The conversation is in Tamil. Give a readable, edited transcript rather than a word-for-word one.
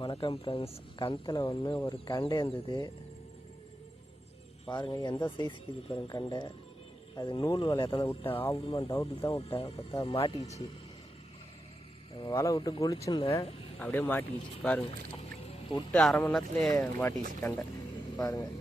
வணக்கம் ஃப்ரெண்ட்ஸ். கணத்தில் ஒரு கண்டை இருந்தது பாருங்கள், எந்த சைஸுக்கு இது பாருங்கள் கண்டை. அது நூல் வலை தான் விட்டேன், ஆகுமா டவுட்டில் தான் விட்டேன். பார்த்தா மாட்டிக்கிச்சு. வலை விட்டு குளிச்சுருந்தேன், அப்படியே மாட்டிக்கிச்சு பாருங்கள். விட்டு அரை மணி நேரத்துலேயே மாட்டிக்கிச்சு கண்டை பாருங்கள்.